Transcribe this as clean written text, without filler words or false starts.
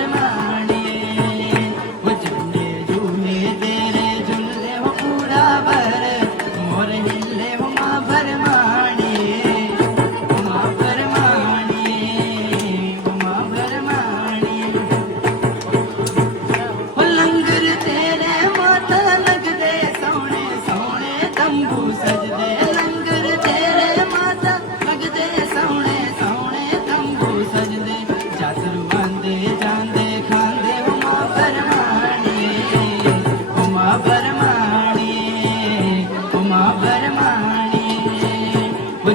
भरमाणिए वो झंडे झूले तेरे झूले हो पूरा भर मोर हिले हो माँ भरमाणिए वो माँ भरमाणिए वो माँ भरमाणिए वो लंगर तेरे माता लग दे सोने सोने तंबू सज दे लंगर तेरे माता लग दे सोने सोने तंबू सज दे जातरू आंदे जांदे खांदे वो माँ भरमाणिए वो माँ भरमाणिए वो माँ भरमाणिए वो